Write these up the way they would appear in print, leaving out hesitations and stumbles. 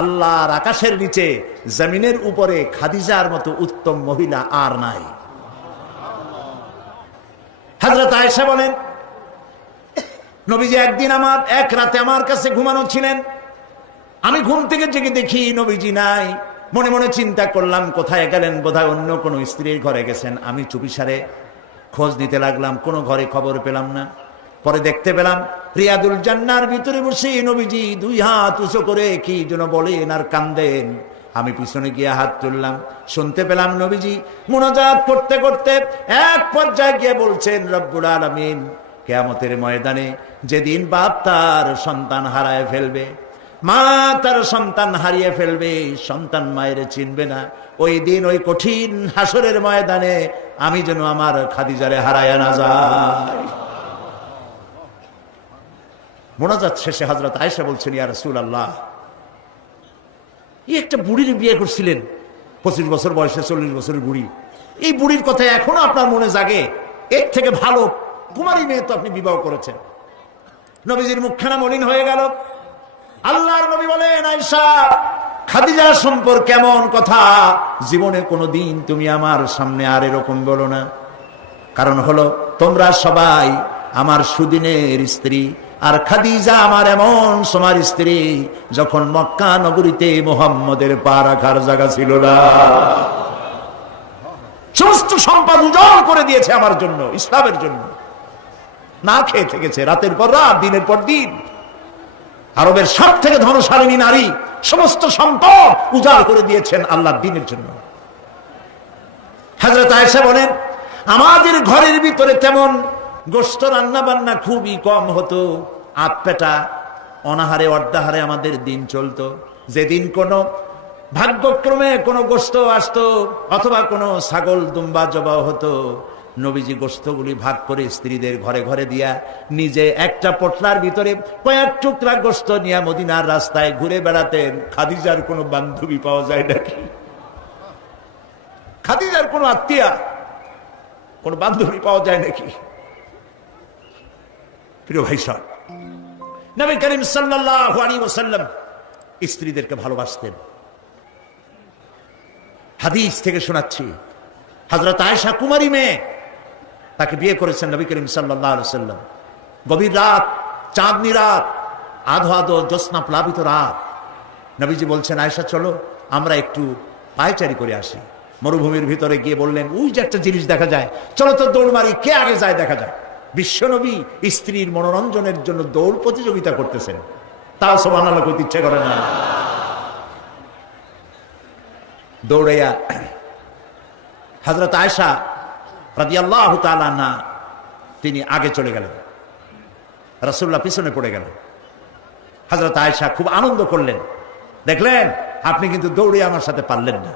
আল্লাহর আকাশের নিচে জমিনের উপরে খাদিজার মতো উত্তম মহিলা আর নাই। হযরত আয়েশা বলেন, নবীজি একদিন এক রাতে আমার কাছে ঘুমানো ছিলেন। আমি ঘুম থেকে জেগে দেখি নবীজি নাই। মনে মনে চিন্তা করলাম কোথায় গেলেন, বোধহয় অন্য কোনো স্ত্রীর ঘরে গেছেন। আমি চুপিসারে খোঁজ নিতে লাগলাম, কোনো ঘরে খবর পেলাম না। পরে দেখতে পেলাম রিয়াদুল জান্নার ভিতরে বসে নবীজি দুই হাত উঁচু করে কি যেন বলেন আর কান্দেন। আমি পিছনে গিয়ে হাত তুললাম, শুনতে পেলাম নবীজি মুনাজাত করতে করতে এক পর্যায়ে গিয়ে বলছেন, রব্বুল আলামিন, কিয়ামতের ময়দানে যেদিন বাপ তার সন্তান হারায় ফেলবে, মা তার সন্তান হারিয়ে ফেলবে, সন্তান মায়ের চিনবে না, ওই দিন ওই কঠিন হাসরের ময়দানে আমি যেন আমার খাদিজারে হারায় না যাই। মোনাজাত শেষে হযরত আয়েশা বলছেন, ইয়া রাসূলুল্লাহ, এই একটা বুড়ির বিয়ে করছিলেন, 25 বছর বয়সে 40 বছরের বুড়ি। এই বুড়ির কথা এখনো আপনার মনে জাগে? এর থেকে ভালো কুমারী মেয়ে তো আপনি বিবাহ করেছেন। নবীজির মুখখানা মলিন হয়ে গেল। আল্লাহর নবী বলেন, আয়েশা, খাদিজা সম্পর্কে এমন কথা জীবনে কোনোদিন তুমি আমার সামনে আর এরকম বলো না। কারণ হলো তোমরা সবাই আমার সুদিনের স্ত্রী, আর খাদিজা আমার এমন সময় স্ত্রী যখন মক্কা নগরীতে মুহাম্মদের পা রাখার জায়গা ছিল না। সমস্ত সম্পদ উজাড় করে দিয়েছে আমার জন্য, ইসলামের জন্য। না খেয়ে থেকেছে রাতের পর রাত, দিনের পর দিন। আরবের সব থেকে ধনশালিনী নারী, সমস্ত সম্পদ উজাড় করে দিয়েছেন আল্লাহর দ্বীনের জন্য। হযরত আয়েশা বলেন, আমাদের ঘরের ভিতরে তেমন গোশত রান্না বান্না খুবই কম হতো। আধপেটা অনাহারে অর্ধাহারে আমাদের দিন চলতো। যেদিন কোনো ভাগ্যক্রমে কোনো গোশত আসতো অথবা কোনো ছাগল দুম্বা জবাই হতো, নবীজি গোশতগুলি ভাগ করে স্ত্রীদের ঘরে ঘরে দিয়া নিজে একটা পটলার ভিতরে কয়েক টুকরা গোশত নিয়ে মদিনার রাস্তায় ঘুরে বেড়াতেন। খাদিজার কোনো বান্ধবী পাওয়া যায় নাকি? খাদিজার কোনো আত্মীয়া, কোন বান্ধবী পাওয়া যায় নাকি? প্রিয় ভাই সাহেব, নবী করিম সাল্লাল্লাহু আলাইহি ওয়াসাল্লাম স্ত্রীদেরকে ভালোবাসতেন। হাদিস থেকে শোনাচ্ছি, হযরত আয়েশা কুমারী মেয়ে, তাকে বিয়ে করেছেন নবী করিম সাল্লাল্লাহু আলাইহি ওয়াসাল্লাম। গভীর রাত, চাঁদনি রাত, আধো আধো জ্যোৎস্না প্লাবিত রাত। নবীজি বলছেন, আয়েশা চলো আমরা একটু পায়চারি করে আসি। মরুভূমির ভিতরে গিয়ে বললেন, ওই যে একটা জিনিস দেখা যায়, চলো তো দৌড় মারি, কে আগে যায় দেখা যায়। বিশ্বনবী স্ত্রীর মনোরঞ্জনের জন্য দৌড় প্রতিযোগিতা করতেছেন, তাও সুবহানাল্লাহ কইতে ইচ্ছে করে না। দৌড়াইয়া হযরত আয়েশা রাদিয়াল্লাহু তাআলা আনহা তিনি আগে চলে গেলেন, রাসূলুল্লাহ পিছনে পড়ে গেলেন। হযরত আয়েশা খুব আনন্দ করলেন, দেখলেন আপনি কিন্তু দৌড়ে আমার সাথে পারলেন না।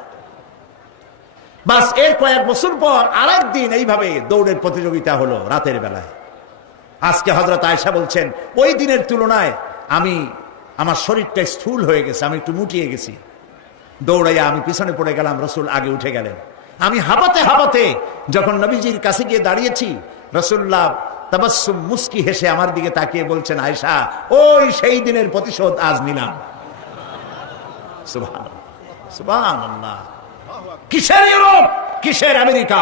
বাস এর কয়েক বছর পর আরেকদিন এইভাবে দৌড়ের প্রতিযোগিতা হলো রাতের বেলায়। আজকে হযরত আয়েশা বলছেন, ওই দিনের তুলনায় আমার শরীরটা স্থূল হয়ে গেছে, আমি একটু মুটিয়ে গেছি। দৌড়াইয়া আমি পিছনে পড়ে গেলাম, রাসূল আগে উঠে গেলেন। আমি হাঁপাতে হাঁপাতে যখন নবীজির কাছে গিয়ে দাঁড়িয়েছি, রাসূলুল্লাহ তাবাসসুম মুস্কি হেসে আমার দিকে তাকিয়ে বলছেন, আয়েশা, ওই সেই দিনের প্রতিশোধ আজ নিলাম। সুবহানাল্লাহ, সুবহানাল্লাহ। কিসের ইউরোপ, কিসের আমেরিকা,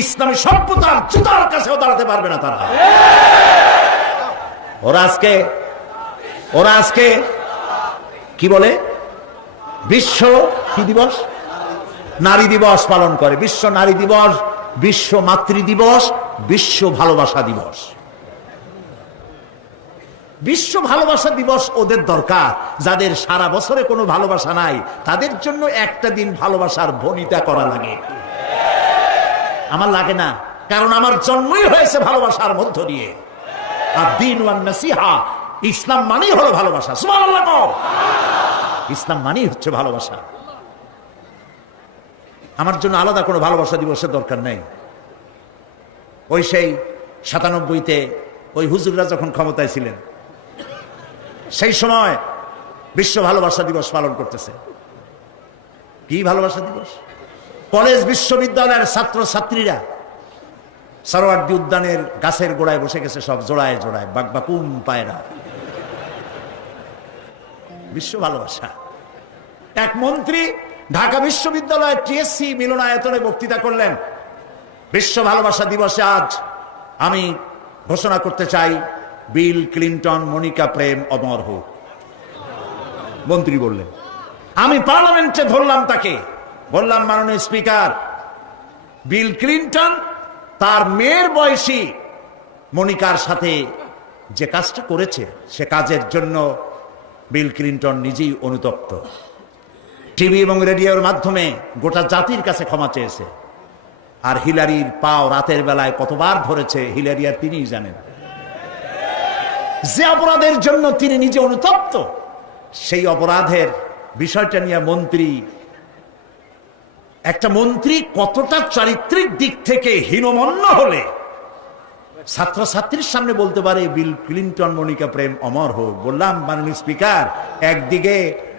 ইসলামী সভ্যতার জুতার কাছেও দাঁড়াতে পারবে না তারা। ওরা আজকে কি বলে, বিশ্ব কি দিবস, নারী দিবস পালন করে। বিশ্ব নারী দিবস, বিশ্ব মাতৃ দিবস, বিশ্ব ভালোবাসা দিবস। বিশ্ব ভালোবাসা দিবস ওদের দরকার, যাদের সারা বছরে কোনো ভালোবাসা নাই, তাদের জন্য একটা দিন ভালোবাসার ভনিতা করা লাগে। আমার লাগে না, কারণ আমার জন্মই হয়েছে ভালোবাসার মধ্য দিয়ে। আদ-দীন ওয়ান নাসিহা, ইসলাম মানেই হলো ভালোবাসা। সুবহানাল্লাহ, ইসলাম মানেই হচ্ছে ভালোবাসা। আমার জন্য আলাদা কোনো ভালোবাসা দিবসের দরকার নেই। ওই সেই 97-তে ওই হুজুররা যখন ক্ষমতায় ছিলেন, সেই সময় বিশ্ব ভালোবাসা দিবস পালন করতেছে। কি ভালোবাসা দিবস? কলেজ বিশ্ববিদ্যালয়ের ছাত্র ছাত্রীরা সরোয়ার্দী উদ্যানের গাছের গোড়ায় বসে গেছে, সব জোড়ায় জোড়ায় বাকবাকুম পায়রা। বিশ্ব ভালোবাসা। এক মন্ত্রী ঢাকা বিশ্ববিদ্যালয়ের টিএসসি মিলনায়তনে বক্তৃতা করলেন, বিশ্ব ভালোবাসা দিবসে আজ আমি ঘোষণা করতে চাই, বিল ক্লিন্টন মনিকা প্রেম অমর হোক। মন্ত্রী বললেন। আমি পার্লামেন্টে ধরলাম তাকে, বললাম, মাননীয় স্পিকার, বিল ক্লিন্টন তার মেয়ের বয়সী মনিকার সাথে যে কাজটা করেছে, সে কাজের জন্য বিল ক্লিন্টন নিজেই অনুতপ্ত। টিভি এবং রেডিওর মাধ্যমে গোটা জাতির কাছে ক্ষমা চেয়েছে। আর হিলারির পাও রাতের বেলায় কতবার ধরেছে হিলারি আর তিনিই জানেন। যে অপরাধের জন্য তিনি নিজে অনুতপ্ত, সেই অপরাধের বিষয়টা নিয়ে একটা মন্ত্রী কতটা চারিত্রিক দিক থেকে হীনমন্য হলে ছাত্রছাত্রীর সামনে বলতে পারে বিল ক্লিন্টন মনিকা প্রেম অমর হোক। বললাম, মাননীয় স্পিকার, একদিকে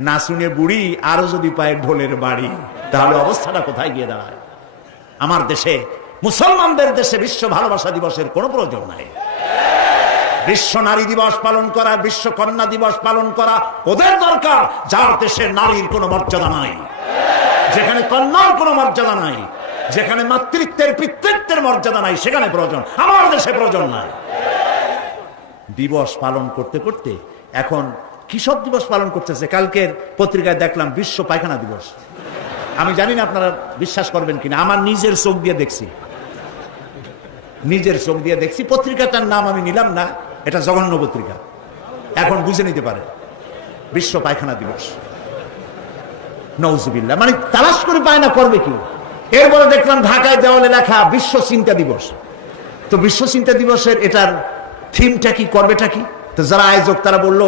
নাচুনে বুড়ি, আরো যদি পায় ঢোলের বাড়ি, তাহলে অবস্থাটা কোথায় গিয়ে দাঁড়ায়? আমার দেশে, মুসলমানদের দেশে বিশ্ব ভালোবাসা দিবসের কোনো প্রয়োজন নাই। বিশ্ব নারী দিবস পালন করা, বিশ্ব কন্যা দিবস পালন করা ওদের দরকার, যার দেশে নারীর কোনো মর্যাদা নাই, যেখানে কন্যার কোনো মর্যাদা নাই, যেখানে মাতৃত্বের পিতৃত্বের মর্যাদা নাই, সেখানে প্রয়োজন। আমার দেশে প্রয়োজন নাই। দিবস পালন করতে করতে এখন কিসব দিবস পালন করতেছে। কালকের পত্রিকায় দেখলাম বিশ্ব পায়খানা দিবস। আমি জানি না আপনারা বিশ্বাস করবেন কিনা, আমার নিজের চোখ দিয়ে দেখছি। পত্রিকাটার নাম আমি নিলাম না, এটা জঘন্য পত্রিকা, এখন বুঝে নিতে পারে। বিশ্ব পায়খানা দিবস, নওজুবিল্লাহ, মানে তালাশ করে পায় না, করবে কি? এরপরে দেখলাম ঢাকায় দেওয়ালে লেখা বিশ্ব চিন্তা দিবস। তো বিশ্ব চিন্তা দিবসের এটার থিমটা কি, করবেটা কি? তো যারা আয়োজক তারা বলল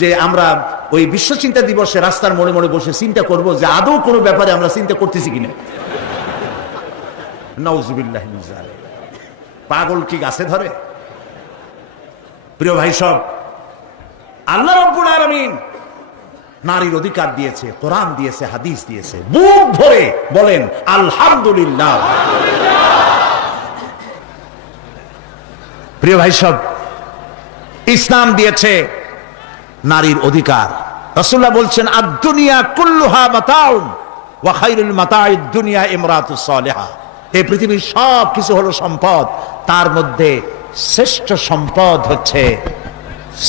যে আমরা ওই বিশ্ব চিন্তা দিবসে রাস্তার মোড়ে মোড়ে বসে চিন্তা করব যে আদৌ কোনো ব্যাপারে আমরা চিন্তা করতেছি কিনা। নওজুবিল্লাহ, পাগল কি গাছে ধরে? প্রিয় ভাই সব, আল্লাহ রাব্বুল আলামিন নারীর অধিকার দিয়েছে, কোরআন দিয়েছে, হাদিস দিয়েছে। বুক ভরে বলেন আলহামদুলিল্লাহ। প্রিয় ভাই সব, ইসলাম দিয়েছে নারীর অধিকার। রাসূলুল্লাহ বলছেন, আদ-দুনিয়া কুল্লুহা মাতাউন ওয়া খায়রুল মাতাইদ দুনিয়া ইমরাতুস সালিহা। এই পৃথিবীর সব কিছু হলো সম্পদ, তার মধ্যে শ্রেষ্ঠ সম্পদ হচ্ছে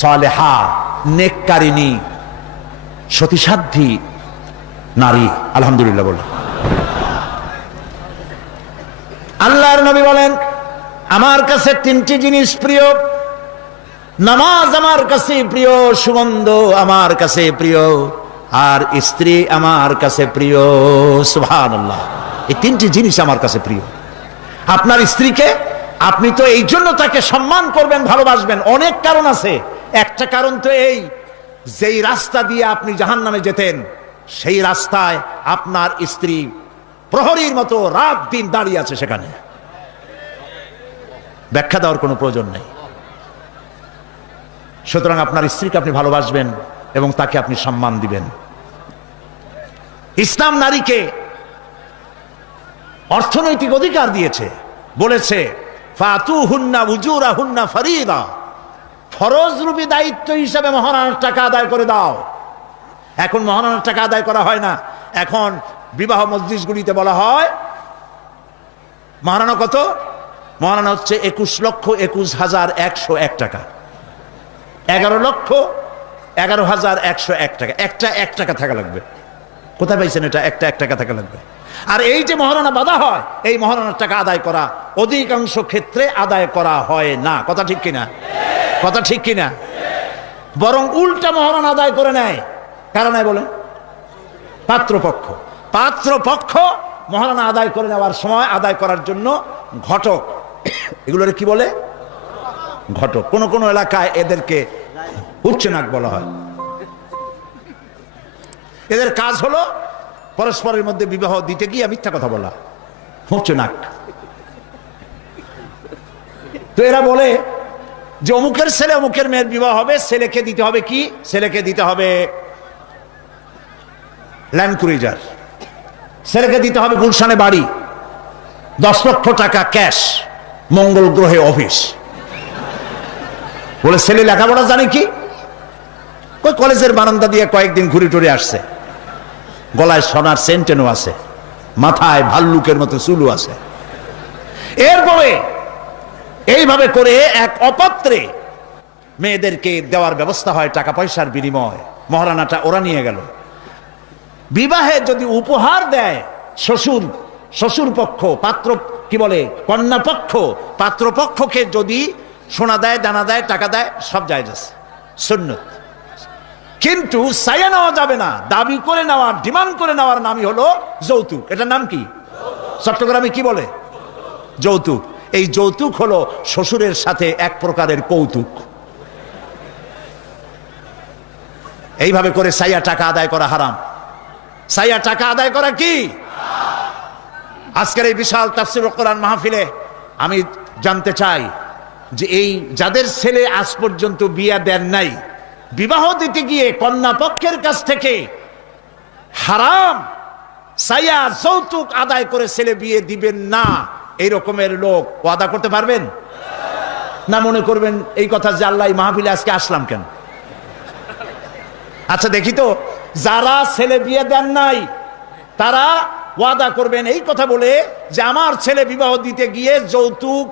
সালেহা, নেককারিনী, সতীসাধ্বী নারী। আলহামদুলিল্লাহ বলে। আল্লাহর নবী বলেন, আমার কাছে তিনটি জিনিস প্রিয়, নামাজ আমার কাছে প্রিয়, সুগন্ধ আমার কাছে প্রিয়, আর স্ত্রী আমার কাছে প্রিয়। সুবহানাল্লাহ, এই তিনটি জিনিস আমার কাছে প্রিয়। আপনার স্ত্রীকে আপনি তো এই জন্য তাকে সম্মান করবেন, ভালোবাসবেন, অনেক কারণ আছে। একটা কারণ তো এই, যেই রাস্তা দিয়ে আপনি জাহান্নামে যেতেন, সেই রাস্তায় আপনার স্ত্রী প্রহরীর মতো রাত দিন দাঁড়িয়ে আছে, সেখানে ব্যাখ্যা দেওয়ার কোনো প্রয়োজন নেই। সুতরাং আপনার স্ত্রীকে আপনি ভালোবাসবেন এবং তাকে আপনি সম্মান দিবেন। ইসলাম নারীকে অর্থনৈতিক অধিকার দিয়েছে, বলেছে ফাতুহুন্না উজুরাহুন্না ফরিদা, ফরজ রূপী দায়িত্ব হিসাবে মহারণার টাকা আদায় করে দাও। এখন মহারণার টাকা আদায় করা হয় না, এখন বিবাহ মজলিসগুলিতে বলা হয় মহারণা কত? মহারণা হচ্ছে 21,21,101 টাকা, 11,11,101 টাকা। একটা 1 টাকা থাকা লাগবে। কোথায় পাইছেন এটা? একটা 1 টাকা থাকা লাগবে। আর এই যে মহারণা বাঁধা হয়, এই মহারণার টাকা আদায় করা অধিকাংশ ক্ষেত্রে আদায় করা হয় না। কথা ঠিক কিনা? কথা ঠিক কিনা? বরং উল্টা মহারণা আদায় করে নেয়। কারণ বলেন, পাত্রপক্ষ। পাত্রপক্ষ মহারণা আদায় করে নেওয়ার সময় আদায় করার জন্য ঘটক, এগুলোর কি বলে? ঘটক। কোন কোন এলাকায় এদেরকে উচ্চনাক বলা হয়। এদের কাজ হলো পরস্পরের মধ্যে বিবাহ দিতে গিয়ে মিথ্যা কথা বলা, উচ্চনাক। তো এরা বলে যে অমুকের ছেলে অমুকের মেয়ের বিবাহ হবে, ছেলেকে দিতে হবে কি? ছেলেকে দিতে হবে ল্যান্ড ক্রুইজার, ছেলেকে দিতে হবে গুলশানে বাড়ি, 10 লক্ষ টাকা ক্যাশ, মঙ্গল গ্রহে অফিস। বলে ছেলে লেখাপড়া জানে কি? কলেজের বারান্দা দিয়ে কয়েকদিন ঘুরে টুরে আসছে। গলায় সোনার সেন্টেনও আছে, মাথায় ভাল্লুকের মতো চুলও আছে। এরপরে এইভাবে করে এক অপাত্রে মেয়েদেরকে দেওয়ার ব্যবস্থা হয় টাকা পয়সার বিনিময়। মহারানাটা ওরা নিয়ে গেল। বিবাহে যদি উপহার দেয় শ্বশুর পক্ষ, পাত্র কি বলে কন্যা পক্ষ, পাত্র পক্ষকে যদি সোনা দেয়, দানা দেয়, টাকা দেয়, সব জায়েজ আছে, সুন্নত। কিন্তু সায়া নেওয়া যাবে না। দাবি করে নেওয়া, ডিমান্ড করে নেওয়ার নামই হলো যৌতুক। এটার নাম কি? চট্টগ্রামে কি বলে? যৌতুক। এই যৌতুক হলো শ্বশুরের সাথে এক প্রকারের কৌতুক। এইভাবে করে সাইয়া টাকা আদায় করা হারাম। সাইয়া টাকা আদায় করা কি? আজকের এই বিশাল তাফসীরুল কোরআন মাহফিলে আমি জানতে চাই যে এই যাদের ছেলে আজ পর্যন্ত বিয়া দেন নাই, বিবাহ দিতে গিয়ে কন্যা পক্ষের কাছ থেকে হারাম সাইয়া যৌতুক আদায় করে ছেলে বিয়ে দিবেন না, এই রকমের লোক ওয়াদা করতে পারবেন না? মনে করবেন এই কথা যে আল্লাহ মাহফিলে আজকে আসলাম কেন? আচ্ছা দেখি তো, যারা ছেলে বিয়ে দেন নাই তারা ওয়াদা করবেন এই কথা বলে যে আমার ছেলে বিবাহ দিতে গিয়ে যৌতুক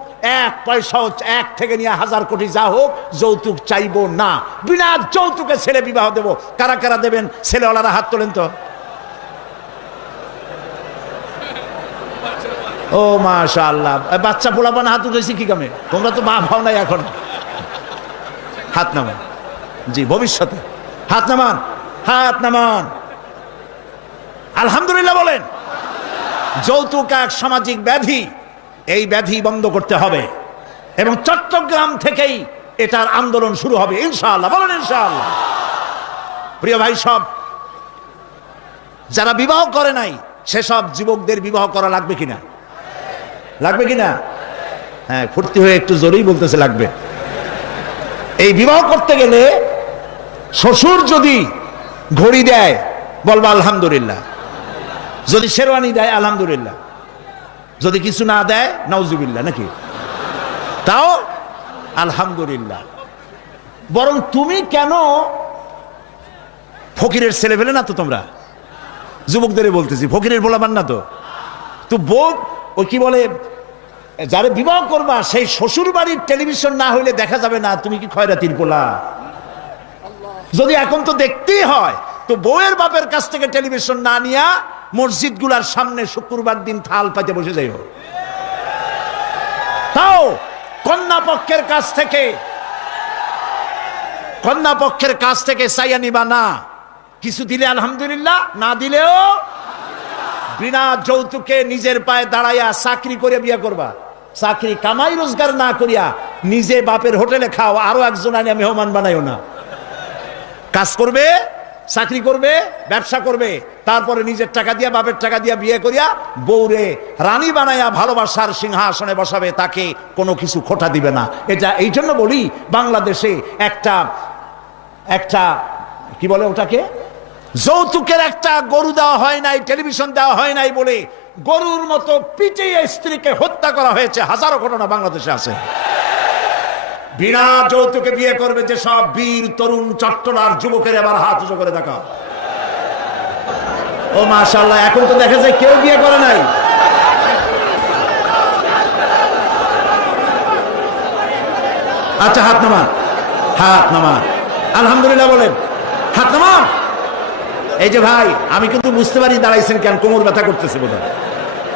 এক পয়সা, এক থেকে নিয়ে 1000 কোটি যা হোক, যৌতুক চাইবো না, বিনা যৌতুকে ছেলে বিবাহ দেব। কারা কারা দেবেন? ছেলেওয়ালারা হাত তোলেন তো। ও মাশাআল্লাহ, বাচ্চা পোলাপান হাত উঠেছি কি কামে? তোমরা তো মা ভাও নাই এখন। হাত নামান। জি, ভবিষ্যতে হাত নামান, হাত নামান। আলহামদুলিল্লাহ বলেন। যৌতুক এক সামাজিক ব্যাধি, এই ব্যাধি বন্ধ করতে হবে এবং চট্টগ্রাম থেকেই এটার আন্দোলন শুরু হবে ইনশাআল্লাহ। বলেন ইনশাআল্লাহ। প্রিয় ভাই, সব যারা বিবাহ করে নাই সেসব যুবকদের বিবাহ করা লাগবে কিনা? লাগবে কিনা? হ্যাঁ, ফুর্তি হয়ে একটু জোরেই বলতেছে লাগবে। এই বিবাহ করতে গেলে শ্বশুর যদি ঘড়ি দেয় বলবা আলহামদুলিল্লাহ, যদি শেরওয়ানি দেয় আলহামদুলিল্লাহ, যদি কিছু না দেয় নাউজুবিল্লাহ, নাকি তাও আলহামদুলিল্লাহ। বরং তুমি কেন ফকিরের ছেলে পেলে না তো? তোমরা যুবকদের বলতেছি, ফকিরের বলাবার না তো। তো বউ ওই কি বলে, যারা বিবাহ করবা সেই শ্বশুর বাড়ির টেলিভিশন না হইলে দেখা যাবে না তুমি কি খয়রাতির পোলা। যদি এখন তো দেখতেই হয় তো বউয়ের বাপের কাছ থেকে টেলিভিশন না নিয়া মসজিদ গুলার সামনে শুক্রবার দিন থাল পাতে বসে যাইও। তাও কন্যা পক্ষের কাছ থেকে চাইয়া নিবা না। কিছু দিলে আলহামদুলিল্লাহ, না দিলেও বিনা যৌতুকে নিজের পায়ে দাঁড়াইয়া চাকরি করে বিয়ে করবা। চাকরি কামাই রোজগার না করিয়া নিজে বাপের হোটেলে খাও, আরো একজন আনিয়া মেহমান বানাইও না। কাজ করবে, চাকরি করবে, ব্যবসা করবে, তারপরে নিজের টাকা দিয়া, বাপের টাকা দিয়া বিয়ে করিয়া বউরে রানী বানাইয়া ভালোবাসার সিংহাসনে বসাবে, তাকে কোনো কিছু খোটা দিবে না। এটা এই জন্য বলি, বাংলাদেশে একটা কি বলে ওটাকে, যৌতুকের একটা গরু দেওয়া হয় নাই, টেলিভিশন দেওয়া হয় নাই বলে গরুর মতো পিটিয়ে স্ত্রীকে হত্যা করা হয়েছে। হাজারো ঘটনা বাংলাদেশে আছে। বিনা যৌতুকে বিয়ে করবে যে সব বীর তরুণ চট্টলার যুবকের এবার হাত উঁচু করে দেখা। ও মাশাআল্লাহ, এখন তো দেখা যায় কেউ বিয়ে করে নাই। আচ্ছা হাত নামান, হাত নামান, আলহামদুলিল্লাহ বলেন, হাত নামান। এই যে ভাই, আমি কিন্তু বুঝতে পারি দাঁড়াইছেন কেন, কোমর ব্যথা করতেছে বোধ হয়।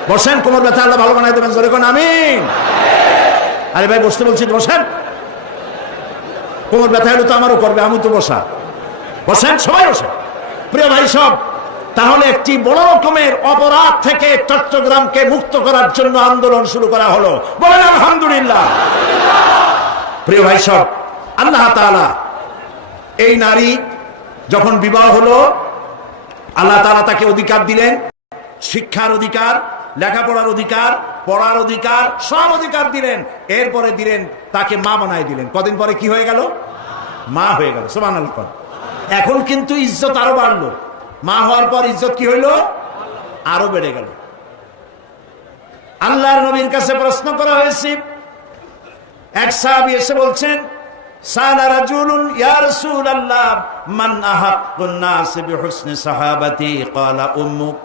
বসেন, কোমর ব্যথা আল্লাহ ভালো বানাই দেবেন, জোরে কোন আমিন। আরে ভাই বসতে বলছি, বসেন। কোমর ব্যথা হলে তো আমারও করবে, আমি তো বসা। বসেন, সবাই বসেন। প্রিয় ভাই সব, তাহলে একটি বড় রকমের অপরাধ থেকে চট্টগ্রামকে মুক্ত করার জন্য আন্দোলন শুরু করা হলো। বলেন আলহামদুলিল্লাহ। প্রিয় ভাই সব, আল্লাহ তাআলা এই নারী যখন বিবাহ হলো, আল্লাহ তাআলা তাকে অধিকার দিলেন, শিক্ষার অধিকার, লেখাপড়ার অধিকার, পড়ার অধিকার, সব অধিকার দিলেন। এরপরে দিলেন তাকে মা বানায় দিলেন। কদিন পরে কি হয়ে গেল? মা হয়ে গেল। সুবহানাল্লাহ। এখন কিন্তু ইজ্জত আরো বাড়লো। মা হওয়ার পর ইজ্জত কি হইল? আরো বেড়ে গেল। আল্লাহর নবীর কাছে প্রশ্ন করা হয়েছে। এক সাহাবী এসে বলছেন, সালা রাজুলুন ইয়া রাসূলুল্লাহ, মান আহাক্কুন নাস বিহুসনি সাহাবাতি ক্বালা উম্মুক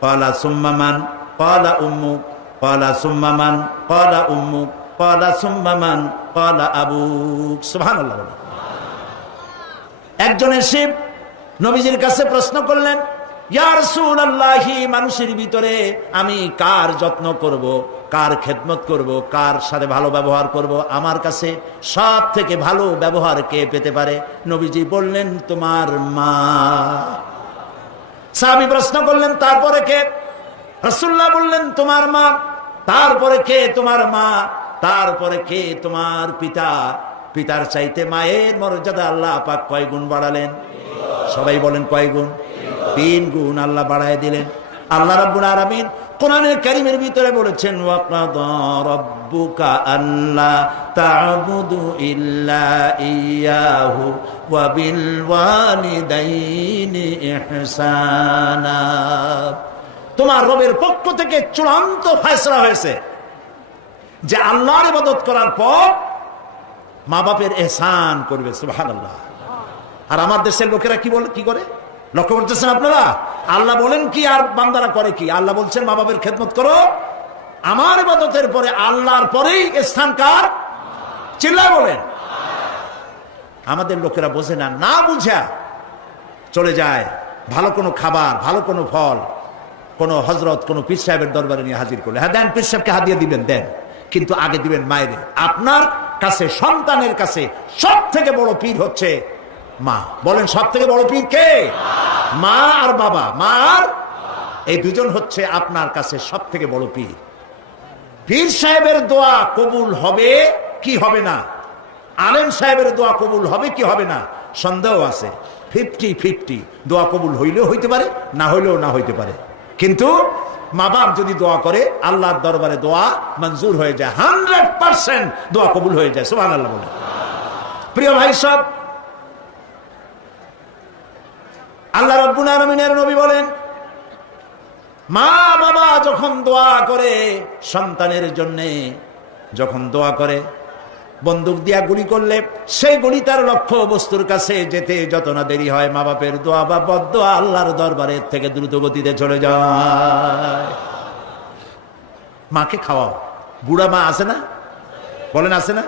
ক্বালা সুম্মা মান ক্বালা উম্মুক ক্বালা সুম্মা মান ক্বালা উম্মুক ক্বালা সুম্মা মান ক্বালা আবুক। সুবহানাল্লাহ। একজন এসে নবীজির কাছে প্রশ্ন করলেন, ইয়া রাসূলুল্লাহ, মানুষের ভিতরে আমি কার যত্ন করব, কার খেদমত করব, কার সাথে ভালো ব্যবহার করব, আমার কাছে সব থেকে ভালো ব্যবহার কে পেতে পারে? নবীজি বললেন, তোমার মা। সাহাবী প্রশ্ন করলেন, তারপরে কে? রাসূলুল্লাহ বললেন, তোমার মা। তারপরে কে? তোমার মা। তারপরে কে? তোমার পিতা। পিতার চাইতে মায়ের মর্যাদা আল্লাহ পাক কয় গুণ বাড়ালেন? সবাই বলেন কয় গুণ? 3 গুণ আল্লাহ বাড়ায় দিলেন। আল্লাহ রাব্বুল আলামিন কোরআনের কারীমের ভিতরে বলেছেন, ওয়া কাদা রাব্বুকা আল্লা তা'বুদু ইল্লা ইয়্যাহু ওয়া বিল ওয়ালিদাইনি ইহসানা। তোমার রবের পক্ষ থেকে চূড়ান্ত ফয়সালা হয়েছে যে আল্লাহর ইবাদত করার পর মা বাপের ইহসান করবে। সুবহানাল্লাহ। আর আমার দেশের লোকেরা কি বলে, কি করে? লক্ষ্য করতেছেন আপনারা? আল্লাহ বলেন কি আর বান্দারা করে কি? আল্লাহ বলছেন মা বাপের খেদমত করো। আমার ইবাদতের পরে আল্লাহর পরেই স্থান কার? চিল্লায় বলেন। আমাদের লোকেরা বোঝে না, না বুঝা চলে যায় ভালো কোনো খাবার, ভালো কোনো ফল কোন হযরত, কোন পীর সাহেবের দরবারে নিয়ে হাজির করলে, হ্যাঁ দেন, পীর সাহেবকে হাদিয়া দিবেন, দেন, কিন্তু আগে দিবেন মায়ের। আপনার কাছে, সন্তানের কাছে সব থেকে বড় পীর হচ্ছে মা। বলেন সব থেকে বড় পীর কে? মা আর বাবা। মা আর এই দুজন হচ্ছে আপনার কাছে সব থেকে বড় পীর। পীর সাহেবের দোয়া কবুল হবে কি হবে না, আলেম সাহেবের দোয়া কবুল হবে কি হবে না, সন্দেহ আছে। 50-50, দোয়া কবুল হইলেও হইতে পারে, না হইলেও না হইতে পারে। কিন্তু মা বাপ যদি দোয়া করে, আল্লাহর দরবারে দোয়া মঞ্জুর হয়ে যায়, 100% দোয়া কবুল হয়ে যায়। সুবহানাল্লাহ বলে। প্রিয় ভাই সব, আল্লাহ রাব্বুল আলামিনের নবী বলেন, মা বাবা যখন দোয়া করে সন্তানের জন্য, যখন দোয়া করে, বন্দুক দিয়া গুলি করলে সেই গুলি তার লক্ষ্য বস্তুর কাছে যেতে যত না দেরি হয়, মা বাপের দোয়া বা বদদোয়া আল্লাহর দরবারের থেকে দ্রুত গতিতে চলে যায়। মাকে খাওয়াও। বুড়া মা আছে না? বলেন আছে না?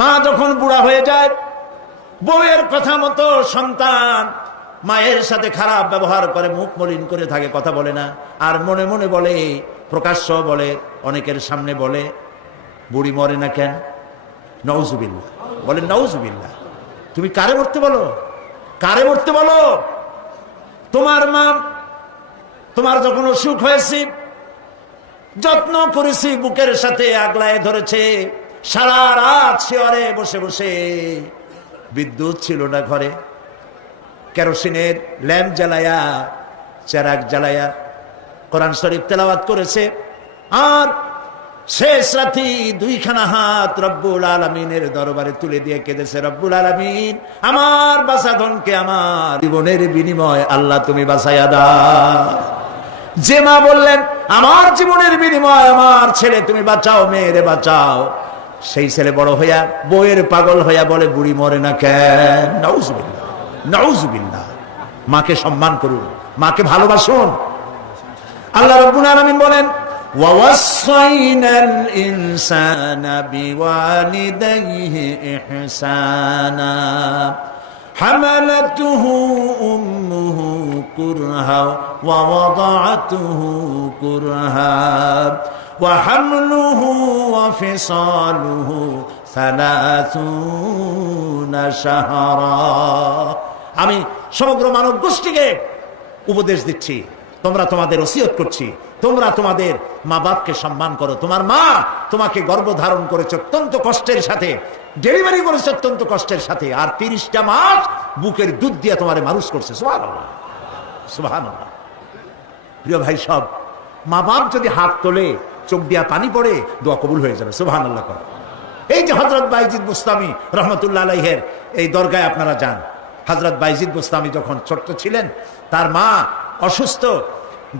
মা যখন বুড়া হয়ে যায়, বউয়ের কথা মতো সন্তান মায়ের সাথে খারাপ ব্যবহার করে, মুখ মলিন করে থাকে, কথা বলে না, আর মনে মনে বলে, প্রকাশ্য বলে, অনেকের সামনে বলে, বুড়ি মরে না কেন? নাউজুবিল্লাহ। বলেন নাউজুবিল্লাহ। তুমি কারে মরতে বলো? কারে মরতে বলো? তোমার মা, তোমার যখন অসুখ হয়েছে, যত্ন করেছি, বুকের সাথে আগলায় ধরেছে, সারা রাত শিয়রে বসে বসে, বিদ্যুৎ ছিল না ঘরে, কেরোসিনের ল্যাম্প জ্বালায়া, চেরাগ জ্বালায়া কোরআন শরীফ তেলাওয়াত করেছে। আর শেষ রাতি 2খানা হাত রব্বুল আলামিনের দরবারে তুলে দিয়ে কেঁদেছে, রব্বুল আলামিন, আমার বাঁচাধনকে আমার জীবনের বিনিময় আল্লাহ তুমি বাঁচাইয়া দাও। যে মা বললেন, আমার জীবনের বিনিময় আমার ছেলে তুমি বাঁচাও, মেয়েরে বাঁচাও, সেই ছেলে বড় হইয়া বউয়ের পাগল হইয়া বলে, বুড়ি মরে না কেন? নাউজুবিল্লাহ, নাউজুবিল্লাহ। মাকে সম্মান করুন, মাকে ভালোবাসুন। আল্লাহ রাব্বুল আলামিন বলেন, ওয়াসাইনাল ইনসানা বিওয়ালিদাইহি ইহসানা হামালাতুহু উম্মুহু কুরহা ওয়া ওয়াদাআতুহু কুরহা ওয়া হামলুহু ওয়া ফিসালুহু 30 শাহরা। আমি সমগ্র মানব গোষ্ঠীকে উপদেশ দিচ্ছি, তোমরা তোমাদের ওসিয়ত করছি, তোমরা তোমাদের মা বাপকে সম্মান করো। তোমার মা তোমাকে গর্ভধারণ করেছে অত্যন্ত কষ্টের সাথে, ডেলিভারি করেছে অত্যন্ত কষ্টের সাথে, আর 30টা মাস বুকের দুধ দিয়ে তোমারে মানুষ করছে। সুবহানাল্লাহ, সুবহানাল্লাহ। প্রিয় ভাই সব, মা বাপ যদি হাত তোলে, চোখ দিয়া পানি পড়ে, দোয়া কবুল হয়ে যাবে। সুবহানাল্লাহ। এই যে হযরত বাইজিদ বুস্তামি রহমতুল্লাহ আলাইহের এই দরগায় আপনারা যান, হযরত বাইজিদ বুস্তামি যখন ছোট্ট ছিলেন, তার মা অসুস্থ,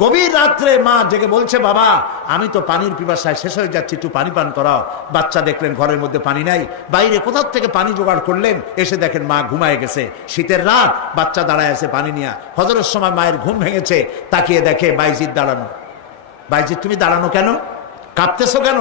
গভীর রাত্রে মা জেগে বলছে, বাবা আমি তো পানির পিপাসায় শেষ হয়ে যাচ্ছি, একটু পানি পান করাও। বাচ্চা দেখলেন ঘরের মধ্যে পানি নাই, বাইরে কোথাও থেকে পানি জোগাড় করলেন, এসে দেখেন মা ঘুমায় গেছে। শীতের রাত, বাচ্চা দাঁড়ায় আছে পানি নিয়ে। ফজরের সময় মায়ের ঘুম ভেঙেছে, তাকিয়ে দেখে বাইজিদ দাঁড়ানো। বাইজিদ তুমি দাঁড়ানো কেন, কাঁপতেছো কেন?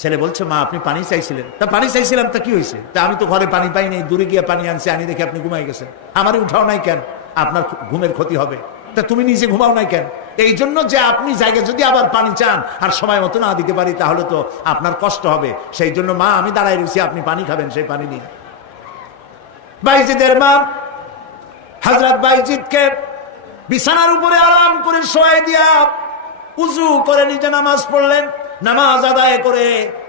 ছেলে বলছে, মা আপনি পানি চাইছিলেন। তা পানি চাইছিলাম, তা কি হয়েছে? তা আমি তো ঘরে পানি পাই নাই, দূরে গিয়ে পানি আনছি, আনি দেখে আপনি ঘুমাই গেছেন, আমারই উঠাও নাই কেন? আপনার ঘুমের ক্ষতি হবে। তা তুমি নিজে ঘুমাও নাই কেন? এই জন্য যে আপনি জায়গায় যদি আবার পানি চান আর সময় মতো না দিতে পারি, তাহলে তো আপনার কষ্ট হবে। সেই জন্য মা আমি দাঁড়াই রয়েছি, আপনি পানি খাবেন, সেই পানি নিয়ে। বাইজিদের মা হযরত বাইজিদকে বিছানার উপরে আরাম করে শোয়াই দিয়া উযু করে নিজে নামাজ পড়লেন। নামাজ আদায় করে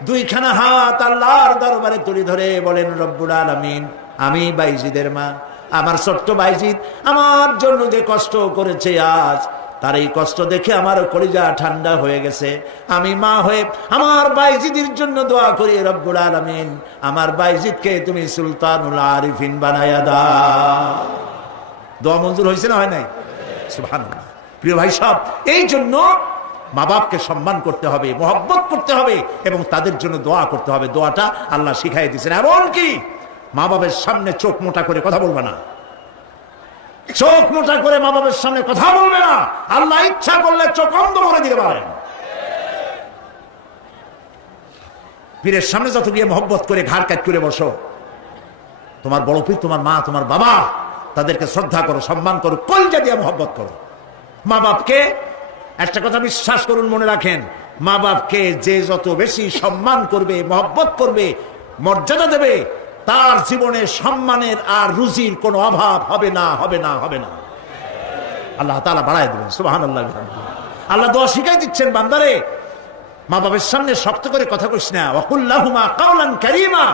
দুইখানা হাত আল্লাহর দরবারে তুলে ধরে বলেন, রব্বুল আলামিন, আমি বাইজিদের মা, আমার ছোট্ট বাইজিদ আমার জন্য যে কষ্ট করেছে আজ, তার এই কষ্ট দেখে আমার কলিজা ঠান্ডা হয়ে গেছে। আমি মা হয়ে আমার বাইজিদের জন্য দোয়া করি, রব্বুল আলামিন আমার বাইজিদকে তুমি সুলতানুল আরিফিন বানায়া দাও। দোয়া মঞ্জুর হয়েছে না হয় নাই? সুবহানাল্লাহ। প্রিয় ভাই সব, এই জন্য মা বাপকে সম্মান করতে হবে, মহব্বত করতে হবে এবং তাদের জন্য দোয়া করতে হবে। দোয়াটা আল্লাহ শিখাই দিয়েছেন। এমনকি মা বাবার সামনে চোখ মোটা করে কথা বলবে না, চোখ মোটা করে মা বাবার সামনে কথা বলবে না। আল্লাহ ইচ্ছা করলে চোখ অন্ধ করে দিতে পারেন। পীরের সামনে যত গিয়ে মহব্বত করে ঘাড় কাট করে বসো, তোমার বড় পীর, তোমার মা, তোমার বাবা, তাদেরকে শ্রদ্ধা করো, সম্মান করো, কলজা দিয়ে মহব্বত করো। মা বাপকে একটা কথা বিশ্বাস করুন, মনে রাখেন, মা বাপকে যে যত বেশি সম্মান করবে, মহব্বত করবে, মর্যাদা দেবে, তার জীবনে সম্মানের আর রুজির কোনো অভাব হবে না, হবে না, হবে না। আল্লাহ তাআলা বাড়ায় দেবেন। সুবহানাল্লাহ। আল্লাহ দোয়া শিখাই দিচ্ছেন, বান্দারে মা বাবার সামনে শক্ত করে কথা কইস না, ওয়াকুল লাহুমা কাওলান কারীমা,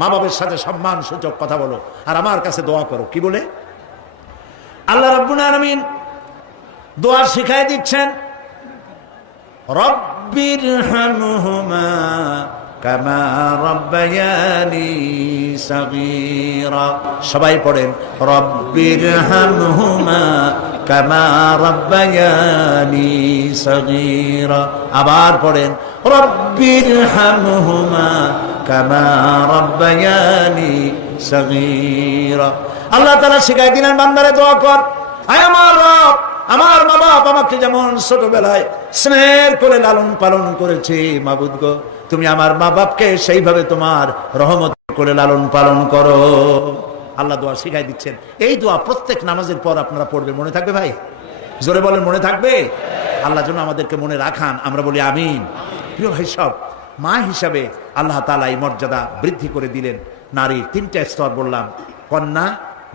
মা বাবার সাথে সম্মান সূচক কথা বলো আর আমার কাছে দোয়া করো। কি বলে? আল্লাহ রাব্বুল আলামিন দোয়া শিখাই দিচ্ছেন, রব্বিরহামহুমা কামা রাব্বায়ানি সাগীরা। সবাই পড়েন, রব্বিরহামহুমা কামা রাব্বায়ানি সাগীরা। আবার পড়েন, রব্বিরহামহুমা কামা রাব্বায়ানি সাগীরা। আল্লাহ তাআলা শিখাই দিলেন, বান্দারে দোয়া কর, আয় আমার রব, আমার মা বাপ আমাকে যেমন ছোটবেলায় স্নেহ করে লালন পালন করেছে, মাবুদ গো তুমি আমার মা বাপকে সেইভাবে তোমার রহমত করে লালন পালন করো। আল্লাহ দোয়া শিখাই দিচ্ছেন। এই দোয়া প্রত্যেক নামাজের পর আপনারা পড়বেন। মনে থাকবে ভাই? জোরে বলেন, মনে থাকবে? আল্লাহ যেন আমাদেরকে মনে রাখান, আমরা বলি আমিন। প্রিয় ভাই সব, মা হিসাবে আল্লাহ তাআলা এই মর্যাদা বৃদ্ধি করে দিলেন। নারীর তিনটা স্তর বললাম, কন্যা,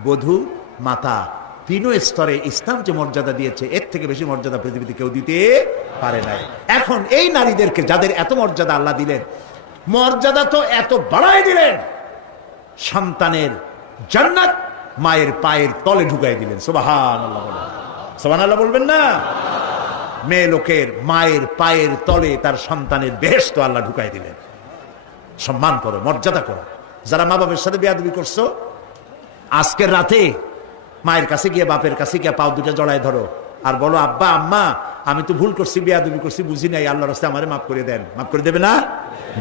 বধূ, মাতা। তিনও স্তরে ইসলাম যে মর্যাদা দিয়েছে, এর থেকে বেশি মর্যাদা পৃথিবীতে কেউ দিতে পারে নাই। এখন এই নারীদেরকে যাদের এত মর্যাদা আল্লাহ দিলেন, মর্যাদা তো এত বাড়াই দিলেন, সন্তানের জান্নাত মায়ের পায়ের তলে ঢুকাই দিলেন। সুবহানাল্লাহ বলেন, সুবহানাল্লাহ বলবেন না? মেয়ে লোকের মায়ের পায়ের তলে তার সন্তানের বেহেশত আল্লাহ ঢুকাই দিলেন। সম্মান করো, মর্যাদা করো। যারা মা বাবার সাথে বেয়াদবি করছো, আজকের রাতে মায়ের কাছে গিয়ে, বাপের কাছে গিয়ে পাও দুটো জড়ায় ধরো আর বলো, আব্বা আম্মা আমি তো ভুল করছি, বেয়াদবি করছি, বুঝি নাই, আল্লাহর রাস্তায় আমারে মাফ করে দেন। মাফ করে দেবে না?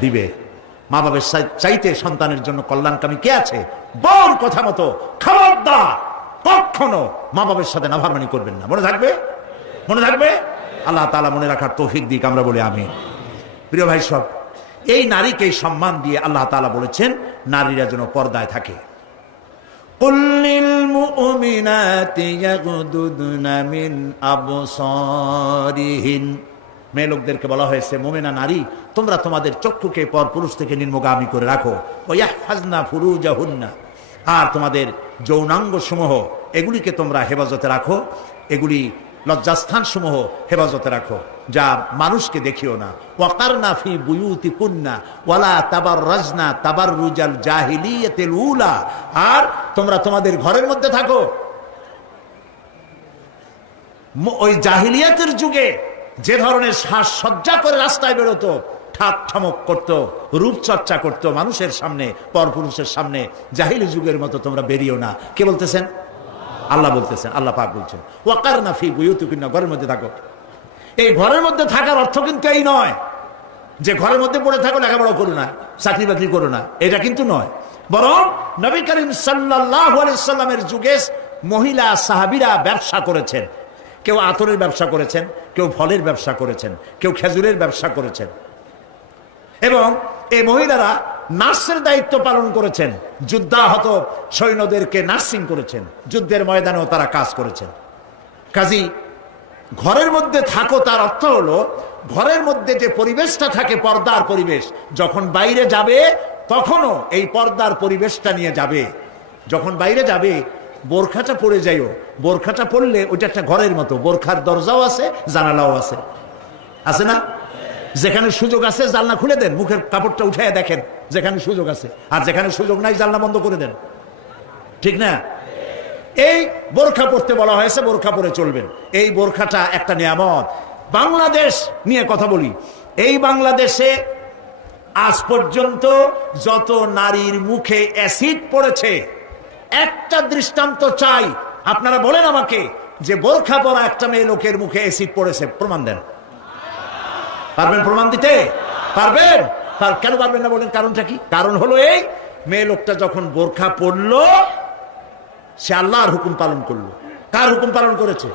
দিবে। মা বাবার চাইতে সন্তানের জন্য কল্যাণকামী কে আছে? বউর কথা মতো খবরদার কখনো মা বাবার সাথে নাফরমানি করবেন না। মনে থাকবে? মনে থাকবে? আল্লাহ তাআলা মনে রাখার তৌফিক দিক, আমরা বলি আমিন। প্রিয় ভাই সব, এই নারীকে সম্মান দিয়ে আল্লাহ তাআলা বলেছেন নারীরা যেন পর্দায় থাকে। কুল লিল মুমিনাতি ইয়াগুদুদনা মিন আবসারিহিন। মেয়ে লোকদেরকে বলা হয়েছে, মুমিনা নারী তোমরা তোমাদের চক্ষুকে পরপুরুষ থেকে নিম্নগামী করে রাখো। ওয়াহফাজনা ফুরুজাহুন্না, আর তোমাদের যৌনাঙ্গ সমূহ এগুলিকে তোমরা হেফাজতে রাখো, এগুলি লজ্জাস্থান সমূহ হেফাজতে রাখো, যা মানুষকে দেখিও না। ওয়াকারনা ফি বুয়ুতিকুন্না ওয়ালা তাবাররাজনা তাবাররুজাল জাহিলিয়াতিল উলা, আর তোমরা তোমাদের ঘরের মধ্যে থাকো ওই জাহিলিয়াতের যুগে যে ধরনের সাজসজ্জা করে রাস্তায় বেরোতো, ঠাক ঠমক করতো, রূপচর্চা করতো মানুষের সামনে, পরপুরুষের সামনে, জাহিলি যুগের মতো তোমরা বেরিও না। কে বলতেছেন? আল্লাহ বলতেছেন, আল্লাহ পাক বলছেন ওয়াকারনা ফি বুয়ুতিকুন্না, ঘরের মধ্যে থাকো। এই ঘরের মধ্যে থাকার অর্থ কিন্তু এই নয় যে ঘরের মধ্যে পড়ে থাকো, লেখাপড়া করো না, চাকরি বাকরি করো না, এটা কিন্তু নয়। বরং নবী করিম সাল্লাল্লাহু আলাইহি সাল্লামের যুগে মহিলা সাহাবীরা ব্যবসা করেছেন। কেউ আতরের ব্যবসা করেছেন, কেউ ফলের ব্যবসা করেছেন, কেউ খেজুরের ব্যবসা করেছেন। এবং এই মহিলারা নার্সের দায়িত্ব পালন করেছেন, যুদ্ধাহত সৈন্যদেরকে নার্সিং করেছেন, যুদ্ধের ময়দানেও তারা কাজ করেছেন। কাজী ঘরের মধ্যে থাকো, তার অর্থ হলো ঘরের মধ্যে যে পরিবেশটা থাকে পর্দার পরিবেশ, যখন বাইরে যাবে তখনও এই পর্দার পরিবেশটা নিয়ে যাবে। যখন বাইরে যাবে বোরখাটা পরে যাইও, বোরখাটা পরলে ওইটা একটা ঘরের মতো, বোরখার দরজাও আছে, জানালাও আছে, আছে না? যেখানে সুযোগ আছে জানলা খুলে দেন, মুখের কাপড়টা উঠাইয়া দেখেন যেখানে সুযোগ আছে, আর যেখানে সুযোগ নাই জানলা বন্ধ করে দেন, ঠিক না? এই বোরখা পরতে বলা হয়েছে, বোরখা পরে চলবেন। এই বোরখাটা একটা নিয়ামত। বাংলাদেশ নিয়ে কথা বলি, এই বাংলাদেশে আজ পর্যন্ত যত নারীর মুখে অ্যাসিড পড়েছে, একটা দৃষ্টান্ত চাই। আপনারা বলেন আমাকে যে বোরখা পরা একটা মেয়ে লোকের মুখে অ্যাসিড পড়েছে, প্রমাণ দেন। পারবেন প্রমাণ দিতে? পারবেন? কেন পারবেন না বলেন? কারণটা কি? কারণ হলো এই, মেয়ে লোকটা যখন বোরখা পরলো সে আল্লাহর হুকুম পালন করলো। কার হুকুম পালন করেছে?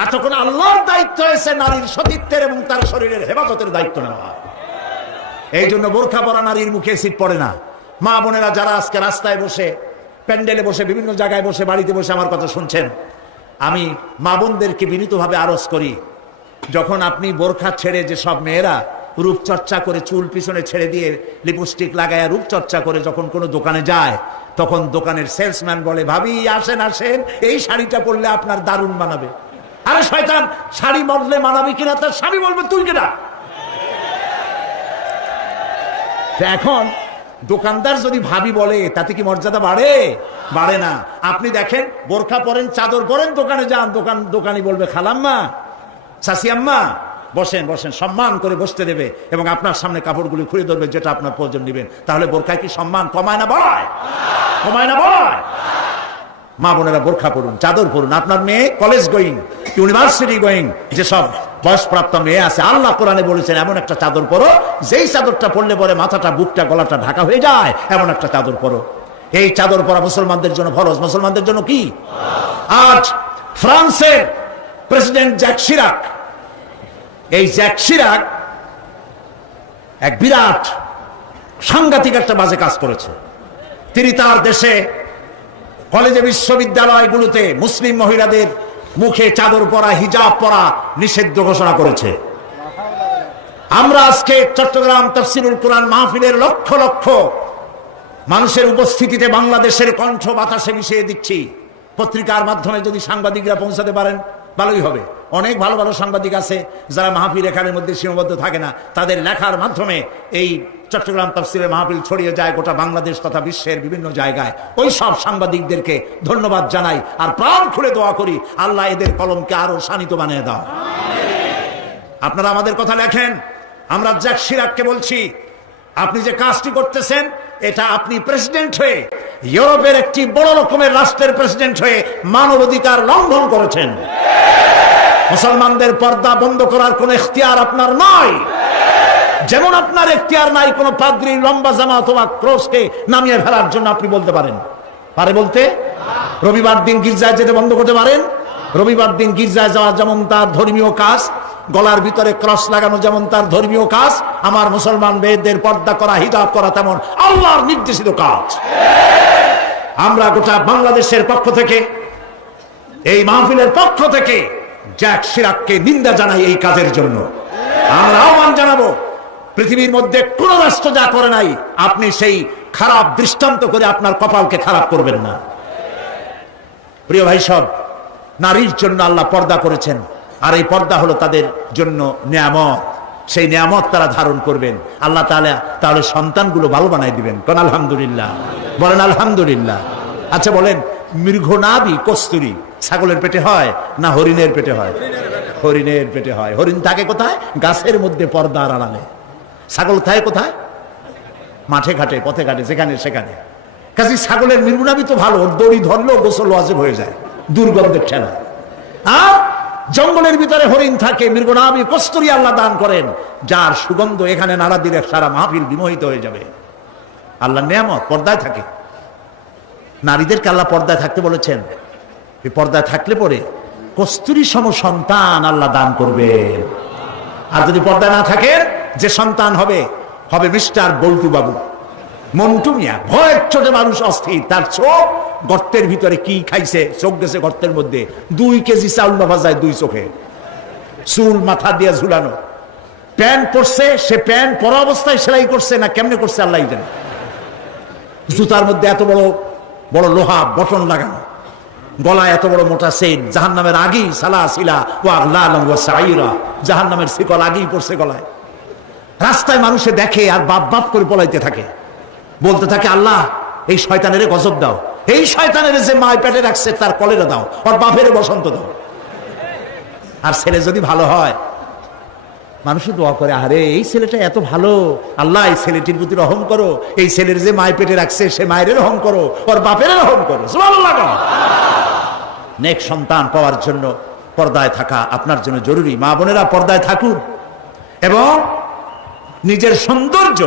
আর তখন আল্লাহর দায়িত্ব হয়েছে নারীর সতীত্বের এবং তার শরীরের হেফাজতের দায়িত্ব নেওয়া। এই জন্য বোরখা পরা নারীর মুখে অ্যাসিড পড়ে না। মা বোনেরা যারা আজকে রাস্তায় বসে, প্যান্ডেলে বসে, বিভিন্ন জায়গায় বসে, বাড়িতে বসে আমার কথা শুনছেন, আমি মা বোনদেরকে বিনীতভাবে আরজ করি, যখন আপনি বোরখা ছেড়ে, যে সব মেয়েরা রূপচর্চা করে চুল পিছনে ছেড়ে দিয়ে লিপস্টিক লাগায় রূপচর্চা করে যখন কোনো দোকানে যায়, তখন দোকানের সেলসম্যান বলে, ভাবি আসেন আসেন, এই শাড়িটা পরলে আপনার দারুণ মানাবে। আরে শয়তান, শাড়ি বদলে মানাবি কিনা তার স্বামী বলবে তুই কিনা। এখন দোকানদার যদি ভাবি বলে তাতে কি মর্যাদা বাড়ে? বাড়ে না। আপনি দেখেন বোরখা পরেন, চাদর পরেন, দোকানে যান, দোকানি বলবে খালাম্মা, চাচি আম্মা বসেন বসেন, সম্মান করে বসতে দেবে এবং আপনার সামনে কাপড়গুলি খুলে ধরবে যেটা আপনার প্রয়োজন নেবেন। তাহলে বোরখায় কি সম্মান কমায় না বাড়ায়? কমায় না বাড়ায়? মা বোনেরা বোরখা পড়ুন, চাদর পড়ুন। আপনার মেয়ে কলেজ গোয়িং, ইউনিভার্সিটি গোয়িং যেসব বয়সপ্রাপ্ত মেয়ে আছে, আল্লাহ কোরআনে বলেছেন এমন একটা চাদর পরো যেই চাদরটা পরলে পরে মাথাটা, বুকটা, গলাটা ঢাকা হয়ে যায়, এমন একটা চাদর পরো। এই চাদর পরা মুসলমানদের জন্য ফরজ। মুসলমানদের জন্য কি? আজ ফ্রান্সের প্রেসিডেন্ট জ্যাক শিরাক, এই জ্যাক শিরাক এক বিরাট সাংঘাতিক একটা বাজে কাজ করেছে। তিনি তার দেশে কলেজে, বিশ্ববিদ্যালয়গুলোতে মুসলিম মহিলাদের মুখে চাদর পরা, হিজাব পরা নিষিদ্ধ ঘোষণা করেছে। আমরা আজকে চট্টগ্রাম তাফসীরুল কুরআন মাহফিলের লক্ষ লক্ষ মানুষের উপস্থিতিতে বাংলাদেশের কণ্ঠ বাতাসে মিশিয়ে দিচ্ছি। পত্রিকার মাধ্যমে যদি সাংবাদিকরা পৌঁছাতে পারেন ভালোই হবে। অনেক ভালো ভালো সাংবাদিক আছে যারা মাহফিল এখানের মধ্যে সীমাবদ্ধ থাকে না, তাদের লেখার মাধ্যমে এই চট্টগ্রাম তাফসীরের মাহফিল ছড়িয়ে যায় গোটা বাংলাদেশ তথা বিশ্বের বিভিন্ন জায়গায়। ওই সব সাংবাদিকদেরকে ধন্যবাদ জানাই আর প্রাণ খুলে দোয়া করি, আল্লাহ এদের কলমকে আরো শানিত বানিয়ে দাও। আপনারা আমাদের কথা লেখেন। আমরা জ্যাক শিরাককে বলছি, আপনি যে কাজটি করতেছেন, এটা আপনি প্রেসিডেন্ট হয়ে, ইউরোপের একটি বড় রকমের রাষ্ট্রের প্রেসিডেন্ট হয়ে মানবাধিকার লঙ্ঘন করেছেন। মুসলমানদের পর্দা বন্ধ করার কোন ইখতিয়ার আপনার নয়, যেমন আপনার ইখতিয়ার নাই কোন পাদ্রী লম্বা জামা অথবা ক্রসকে নামিয়ে ফেলার জন্য। আপনি বলতে পারেন, পারে বলতে? রবিবার দিন গির্জায় যেতে বন্ধ করতে পারেন? রবিবার দিন গির্জায় যাওয়া যেমন তার ধর্মীয় কাজ, গলার ভিতরে ক্রস লাগানো যেমন তার ধর্মীয় কাজ, আমার মুসলমান মেয়েদের পর্দা করা, হিজাব করা তেমন আল্লাহর নির্দেশিত কাজ। আমরা গোটা বাংলাদেশের পক্ষ থেকে, এই মাহফিলের পক্ষ থেকে জ্যাক শিরাককে নিন্দা জানাই এই কাজের জন্য। আমরা আহ্বান জানাবো, পৃথিবীর মধ্যে কোন রাষ্ট্র যা করে নাই, আপনি সেই খারাপ দৃষ্টান্ত করে আপনার কপালকে খারাপ করবেন না। প্রিয় ভাই সব, নারীর জন্য আল্লাহ পর্দা করেছেন, আর এই পর্দা হলো তাদের জন্য নিয়ামত। সেই নিয়ামত তারা ধারণ করবেন, আল্লাহ তাআলা তাহলে সন্তানগুলো ভালো বানাই দিবেন। কোন আলহামদুলিল্লাহ বলেন, আলহামদুলিল্লাহ। আচ্ছা বলেন, মৃগনাভি কস্তুরী ছাগলের পেটে হয় না হরিণের পেটে হয়? হরিণের পেটে হয়। হরিণ থাকে কোথায়? গাছের মধ্যে পর্দার আড়ালে। ছাগল থাকে কোথায়? মাঠে ঘাটে, পথে ঘাটে, যেখানে সেখানে। কাজে ছাগলের মৃগনাভি তো ভালো, দড়ি ধরলেও গোসল ওয়াজিব হয়ে যায়, দুর্গন্ধের ঠেলা। আর জঙ্গলের ভিতরে হরিণ থাকে, মৃগনাভি কস্তুরী আল্লাহ দান করেন, যার সুগন্ধ এখানে নাড়া দিলে সারা মাহফিল বিমোহিত হয়ে যাবে। আল্লাহ নিয়ামত পর্দায় থাকে। নারীদেরকে আল্লাহ পর্দায় থাকতে বলেছেন। এই পর্দায় থাকলে পরে কস্তুরী সম সন্তান আল্লাহ দান করবেন। আর যদি পর্দায় না থাকেন, যে সন্তান হবে হবে মিস্টার বল্টু বাবু, মন্টু মিয়া। ভয়ের চোটে মানুষ অস্থির, তার চোখ গর্তের ভিতরে কি খাইছে, চোখ গেছে গর্তের মধ্যে। 2 কেজি চাউল বাবা যায় 2 চোখে, চুল মাথা দিয়ে ঝুলানো। প্যান্ট পরছে, সে প্যান্ট পরা অবস্থায় সেলাই করছে না কেমনে করছে আল্লাহ জানে। জুতার মধ্যে এত বড় বড় লোহা বটন লাগানো, গলায় এত বড় মোটা চেইন। জাহান্নামের আগেই সালাসিলা ওয়া আগলালাম ওয়া সাইরা, জাহান্নামের শিকল আগেই পড়ছে গলায়। রাস্তায় মানুষে দেখে আর বাপ বাপ করে পলাইতে থাকে, বলতে থাকে আল্লাহ এই শয়তানের গজব দাও, এই শয়তানের যে মায় পেটে রাখছে তার কলেরা দাও, আর বাপের বসন্ত দাও। আর ছেলে যদি ভালো হয়, মানুষের দোয়া করে, আরে এই ছেলেটা এত ভালো, আল্লাহ এই ছেলেটির প্রতি রহম করো, এই ছেলের যে মায় পেটে রাখছে সে মায়ের রহম করো, ওর বাপের রহম করো। সুবহানাল্লাহ। নেক সন্তান পাওয়ার জন্য পর্দায় থাকা আপনার জন্য জরুরি। মা বোনেরা পর্দায় থাকুন এবং নিজের সৌন্দর্য